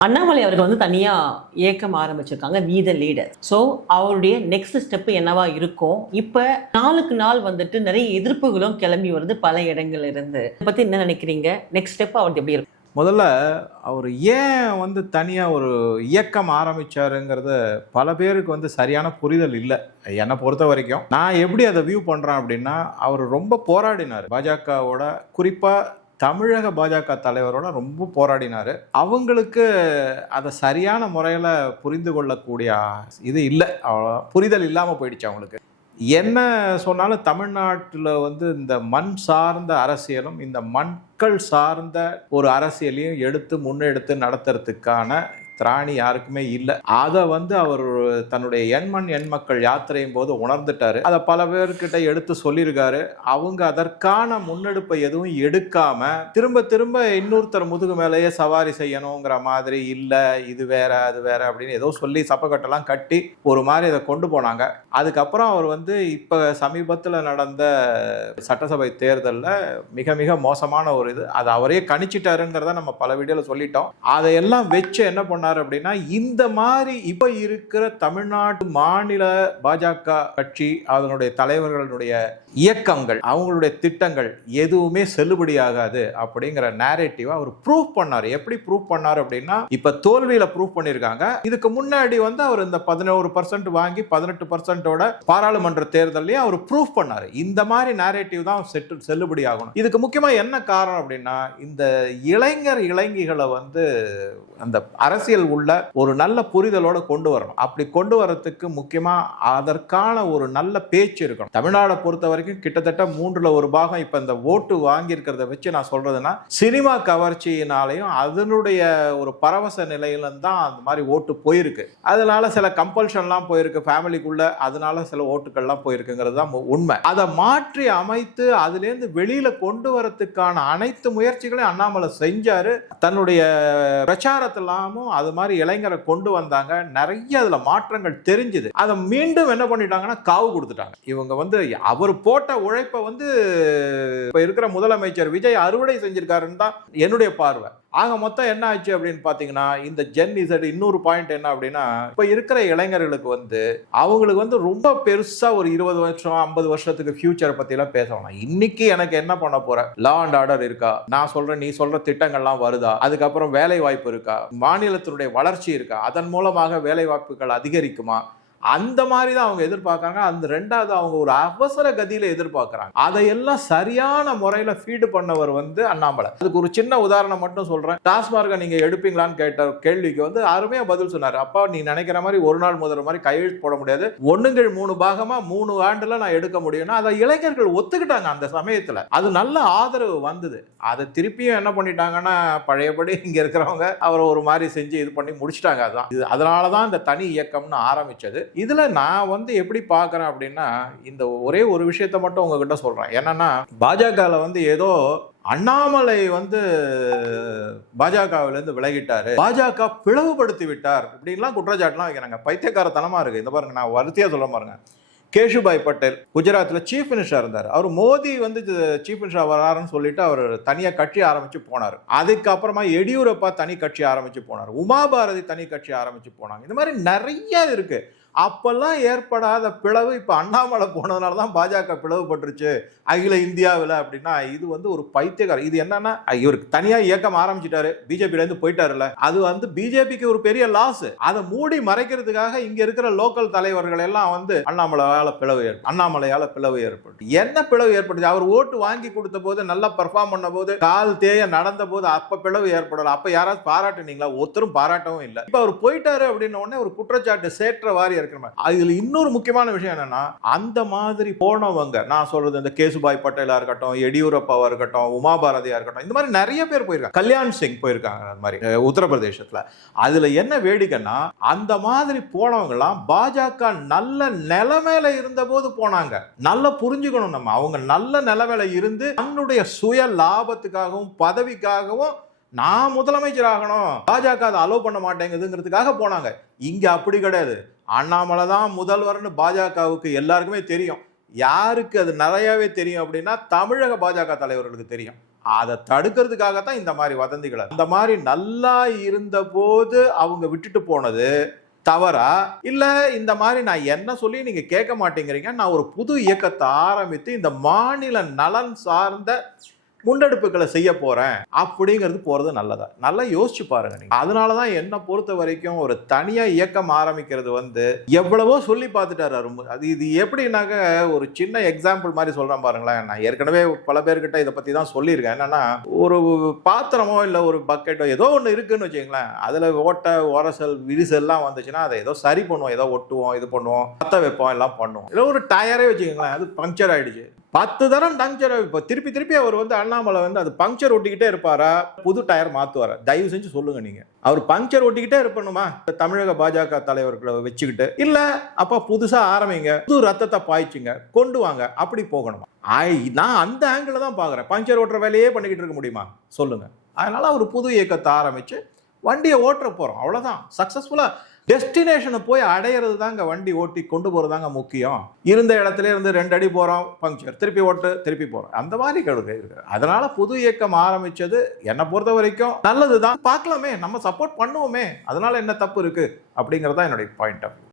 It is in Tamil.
அண்ணாமலை அவர்கள் வந்து தனியா இயக்கம் ஆரம்பிச்சிருக்காங்க வி த லீடர். ஸோ அவருடைய நெக்ஸ்ட் ஸ்டெப் என்னவா இருக்கும்? இப்ப நாளுக்கு நாள் வந்துட்டு நிறைய எதிர்ப்புகளும் கிளம்பி வருது பல இடங்கள்ல இருந்து. இதை பத்தி என்ன நினைக்கிறீங்க? நெக்ஸ்ட் ஸ்டெப் அவருக்கு எப்படி இருக்கும்? முதல்ல அவர் ஏன் வந்து தனியாக ஒரு இயக்கம் ஆரம்பிச்சாருங்கிறத பல பேருக்கு வந்து சரியான புரிதல் இல்லை. என்னை பொறுத்த வரைக்கும் நான் எப்படி அதை வியூ பண்ணுறேன் அப்படின்னா, அவர் ரொம்ப போராடினார் பாஜகவோட, குறிப்பாக தமிழக பாஜக தலைவரோட ரொம்ப போராடினார். அவங்களுக்கு அதை சரியான முறையில் புரிந்து கொள்ளக்கூடிய இது இல்லை, புரிதல் இல்லாமல் போயிடுச்சு அவங்களுக்கு. என்ன சொன்னாலும் தமிழ்நாட்டில் வந்து இந்த மண் சார்ந்த அரசியலும் இந்த மக்கள் சார்ந்த ஒரு அரசியலையும் முன்னெடுத்து நடத்துறதுக்கான திராணி யாருக்குமே இல்லை. அதை வந்து அவர் தன்னுடைய எண்மண் எண்மக்கள் யாத்திரையும் போது உணர்ந்துட்டாரு. அதை பல பேர்கிட்ட எடுத்து சொல்லியிருக்காரு. அவங்க அதற்கான முன்னெடுப்பை எதுவும் எடுக்காம திரும்ப திரும்ப இன்னொருத்தர் முதுகு மேலேயே சவாரி செய்யணுங்கிற மாதிரி, இல்லை இது வேற அது வேற அப்படின்னு ஏதோ சொல்லி சப்பக்கட்டெல்லாம் கட்டி ஒரு மாதிரி அதை கொண்டு போனாங்க. அதுக்கப்புறம் அவர் வந்து இப்போ சமீபத்தில் நடந்த சட்டசபை தேர்தலில் மிக மிக மோசமான ஒரு இது, அதை அவரே கணிச்சிட்டாருங்கிறத நம்ம பல வீடியோவில் சொல்லிட்டோம். அதையெல்லாம் வச்சு என்ன பண்ணார் அப்படின்னா, இந்த மாதிரி இப்ப இருக்கிற தமிழ்நாடு மாநில பாஜக கட்சி, அதனுடைய தலைவர்களுடைய இயக்கங்கள், அவங்களுடைய திட்டங்கள் எதுவுமே செல்லுபடியாகாது அப்படிங்கிற நேரேட்டிவ் அவர் ப்ரூவ் பண்ணார். எப்படி ப்ரூவ் பண்ணார் அப்படின்னா, இப்ப தோல்வியில ப்ரூவ் பண்ணிருக்காங்க. இதுக்கு முன்னாடி வந்து அவர் இந்த 11% வாங்கி 18% பாராளுமன்ற தேர்தலையும் அவர் ப்ரூவ் பண்ணாரு. இந்த மாதிரி நேரேட்டிவ் தான் செல்லுபடி ஆகணும். இதுக்கு முக்கியமா என்ன காரணம் அப்படின்னா, இந்த இளைஞர்களை வந்து அந்த அரசியல் உள்ள ஒரு நல்ல புரிதலோட கொண்டு வரணும். அப்படி கொண்டு வரதுக்கு முக்கியமா அதற்கான ஒரு நல்ல பேச்சு இருக்கணும். தமிழ்நாடை பொறுத்த வரைக்கும் கிட்டத்தட்ட 1/3 இப்ப இந்த ஓட்டு வாங்கி இருக்கிறத வச்சு நான் சொல்றதுன்னா, சினிமா கவர்ச்சியினாலையும் அதனுடைய ஒரு பரவச நிலையில தான் அந்த மாதிரி ஓட்டு போயிருக்கு. அதனால சில கம்பல்ஷன்லாம் போயிருக்கு ஃபேமிலிக்குள்ள, அதனால சில ஓட்டுகள்லாம் போயிருக்குங்கிறது தான் உண்மை. அதை மாற்றி அமைத்து அதுலேருந்து வெளியில கொண்டு வரதுக்கான அனைத்து முயற்சிகளையும் அண்ணாமலை செஞ்சாரு. தன்னுடைய பிரச்சாரத்திலாமும் அது மாதிரி இளைஞரை கொண்டு வந்தாங்க. நிறைய அதுல மாற்றங்கள் தெரிஞ்சுது. அதை மீண்டும் என்ன பண்ணிட்டாங்கன்னா காவு கொடுத்துட்டாங்க. இவங்க வந்து அவர் போட்ட உழைப்பை வந்து இப்ப இருக்கிற முதலமைச்சர் விஜய் அறுவடை செஞ்சிருக்காருன்னு தான் என்னுடைய பார்வை. ஆக மொத்தம் என்ன ஆச்சு அப்படின்னு பாத்தீங்கன்னா, இந்த ஜென் இசட் இன்னொரு பாயிண்ட் என்ன அப்படின்னா, இப்ப இருக்கிற இளைஞர்களுக்கு வந்து அவங்களுக்கு வந்து ரொம்ப பெருசா ஒரு 20 வருஷம் 50 வருஷத்துக்கு ஃபியூச்சர் பத்தி எல்லாம் பேசணும். இன்னைக்கு எனக்கு என்ன பண்ண போற, லா அண்ட் ஆர்டர் இருக்கா, நான் சொல்றேன் நீ சொல்ற திட்டங்கள்லாம் வருதா, அதுக்கப்புறம் வேலை வாய்ப்பு இருக்கா, மாநிலத்தினுடைய வளர்ச்சி இருக்கா, அதன் மூலமாக வேலை வாய்ப்புகள் அதிகரிக்குமா, அந்த மாதிரி தான் அவங்க எதிர்பார்க்கறாங்க. அந்த ரெண்டாவது அவங்க ஒரு அவசர கதியில எதிர்பார்க்கறாங்க. அதையெல்லாம் சரியான முறையில ஃபீடு பண்ணவர் வந்து அண்ணாமலை. அதுக்கு ஒரு சின்ன உதாரணம் மட்டும் சொல்றேன். டாஸ்மார்க்கை நீங்க எடுப்பீங்களான்னு கேட்ட கேள்விக்கு வந்து அருமையா பதில் சொன்னாரு. அப்பா நீ நினைக்கிற மாதிரி ஒரு நாள் முதல் மாதிரி கையெழுத்து போட முடியாது, 1/3 பாகமா 3 ஆண்டுல நான் எடுக்க முடியும்னா அதை இளைஞர்கள் ஒத்துக்கிட்டாங்க. அந்த சமயத்துல அது நல்ல ஆதரவு வந்தது. அதை திருப்பியும் என்ன பண்ணிட்டாங்கன்னா, பழையபடி இங்க இருக்கிறவங்க அவரை ஒரு மாதிரி செஞ்சு இது பண்ணி முடிச்சிட்டாங்க. அதான் இது. அதனாலதான் இந்த தனி இயக்கம்னு ஆரம்பிச்சது. இதுல நான் வந்து எப்படி பார்க்கறேன் அப்படின்னா, இந்த ஒரே ஒரு விஷயத்த மட்டும் உங்ககிட்ட சொல்றேன். என்னன்னா, பாஜகல வந்து ஏதோ அண்ணாமலை வந்து பாஜகவிலிருந்து விலகிட்டாரு, பாஜக பிளவுபடுத்தி விட்டார் இப்படின்லாம் குற்றச்சாட்டுலாம் வைக்கிறாங்க. பைத்தியக்காரத்தனமா இருக்கு. இந்த பாருங்க, நான் வருத்தியா சொல்ல பாருங்க. கேஷுபாய் பட்டேல் குஜராத்தில் சீஃப் மினிஸ்டர் இருந்தார். அவர் மோடி வந்து சீஃப் மினிஸ்டர் வராருன்னு சொல்லிட்டு அவர் தனியாக கட்சி ஆரம்பிச்சு போனார். அதுக்கப்புறமா எடியூரப்பா தனி கட்சி ஆரம்பிச்சு போனார். உமா பாரதி தனி கட்சி ஆரம்பிச்சு போனாங்க. இந்த மாதிரி நிறைய இருக்கு. அப்பெல்லாம் ஏற்படாத பிளவு இப்ப அண்ணாமலை போனதுனால தான் பாஜக பிளவுபட்டுருச்சு அகில இந்தியாவில் அப்படின்னா, இது வந்து ஒரு பைத்தியக்காரர். இது என்னன்னா, இவருக்கு தனியா இயக்கம் ஆரம்பிச்சிட்டாரு, பிஜேபியில இருந்து போயிட்டாருல்ல, அது வந்து பிஜேபிக்கு ஒரு பெரிய லாஸ். அதை மூடி மறைக்கிறதுக்காக இங்க இருக்கிற லோக்கல் தலைவர்கள் எல்லாம் வந்து அண்ணாமலையால பிளவு ஏற்பட்டு என்ன பிளவு ஏற்பட்டுச்சு? அவர் ஓட்டு வாங்கி கொடுத்த போது, நல்லா பெர்ஃபார்ம் பண்ண போது, கால் தேய நடந்த போது அப்ப பிளவு ஏற்படல. அப்ப யாராவது பாராட்டுனீங்களா? ஒருத்தரும் பாராட்டவும் இல்லை. இப்ப அவர் போயிட்டாரு அப்படின்ன உடனே ஒரு குற்றச்சாட்டு சேற்ற வாரி. இதுல இன்னொரு முக்கியமான விஷயம் என்னன்னா, அந்த மாதிரி போனவங்க, நான் சொல்றது இந்த கேசுபாய் பட்டேலா இருக்கட்டும், எடியூரப்பாவா இருக்கட்டும், உமா பாரதியா இருக்கட்டும், இந்த மாதிரி நிறைய பேர் போயிருக்காங்க. கல்யாண் சிங் போயிருக்காங்க அந்த மாதிரி உத்தரப்பிரதேசத்துல. அதுல என்ன வேடிக்கைன்னா, அந்த மாதிரி போனவங்க எல்லாம் பாஜக நல்ல நிலைமையில இருந்த போது போனாங்க. நல்லா புரிஞ்சுக்கணும் நம்ம, அவங்க நல்ல நிலைமையில இருந்து தன்னுடைய சுய லாபத்துக்காகவும் பதவிக்காகவும் நான் முதலமைச்சர் ஆகணும், பாஜக அதை அலோவ் பண்ண மாட்டேங்குதுங்கிறதுக்காக போனாங்க. இங்க அப்படி கிடையாது. அண்ணாமலை தான் முதல்வர்னு பாஜகவுக்கு எல்லாருக்குமே தெரியும். யாருக்கு அது நிறையவே தெரியும் அப்படின்னா, தமிழக பாஜக தலைவர்களுக்கு தெரியும். அதை தடுக்கிறதுக்காகத்தான் இந்த மாதிரி வதந்திகள். அந்த மாதிரி நல்லா இருந்த போது அவங்க விட்டுட்டு போனது தவறா, இல்ல இந்த மாதிரி நான் என்ன சொல்லி நீங்க கேட்க மாட்டேங்கிறீங்க, நான் ஒரு புது இயக்கத்தை ஆரம்பித்து இந்த மாநில நலன் சார்ந்த முன்னெடுப்புகளை செய்ய போறேன் அப்படிங்கிறது போறது நல்லதா? நல்லா யோசிச்சு பாருங்க நீங்க. அதனாலதான் என்ன பொறுத்த வரைக்கும் ஒரு தனியா இயக்கம் ஆரம்பிக்கிறது எவ்வளவோ சொல்லி பார்த்துட்டாரு அரும்பு. இது எப்படின்னாக்க ஒரு சின்ன எக்ஸாம்பிள் மாதிரி சொல்றேன் பாருங்களேன். நான் ஏற்கனவே பல பேர்கிட்ட இதை பத்தி தான் சொல்லியிருக்கேன். என்னன்னா, ஒரு பாத்திரமோ இல்ல ஒரு பக்கெட்டோ ஏதோ ஒண்ணு இருக்குன்னு வச்சுங்களேன், அதுல ஓட்ட உரசல் விரிசல்லாம் வந்துச்சுன்னா அதை ஏதோ சரி பண்ணுவோம், ஏதோ ஒட்டுவோம், இது பண்ணுவோம், பத்த வைப்போம், எல்லாம் பண்ணுவோம். இல்லை ஒரு டயரே வச்சுக்கோங்களேன், அது பங்க்சர் ஆயிடுச்சு, 10 தரம் பங்க்சர். இப்போ திருப்பி அவர் அண்ணாமலை அது பங்க்சர் ஒட்டிக்கிட்டே இருப்பாரா, புது டயர் மாத்துவாரா? தயவு செஞ்சு சொல்லுங்க நீங்க. அவர் பங்க்சர் ஒட்டிக்கிட்டே இருப்பணுமா தமிழக பாஜக தலைவர்களை வச்சுக்கிட்டு? இல்ல அப்ப புதுசா ஆரம்பிங்க, புது ரத்தத்தை பாய்ச்சுங்க, கொண்டு வாங்க, அப்படி போகணுமா? நான் அந்த ஆங்கிள் தான் பாக்குறேன். பங்க்சர் ஓட்டுற வேலையே பண்ணிக்கிட்டு இருக்க முடியுமா சொல்லுங்க? அதனால ஒரு புது இயக்கத்தை ஆரம்பிச்சு வண்டியை ஓட்டுற போறோம், அவ்வளவுதான். சக்சஸ்ஃபுல்லா டெஸ்டினேஷனை போய் அடையிறது தாங்க, வண்டி ஓட்டி கொண்டு போறதாங்க முக்கியம். இருந்த இடத்துல இருந்து 2 அடி போறோம், பங்க்சர், திருப்பி ஓட்டு, திருப்பி போறோம், அந்த மாதிரி இருக்கு. அதனால புது இயக்கம் ஆரம்பிச்சது என்னை பொறுத்த வரைக்கும் நல்லதுதான். பார்க்கலாமே, நம்ம சப்போர்ட் பண்ணுவோமே, அதனால என்ன தப்பு இருக்கு அப்படிங்கறதா என்னுடைய பாயிண்ட் ஆஃப் வியூ.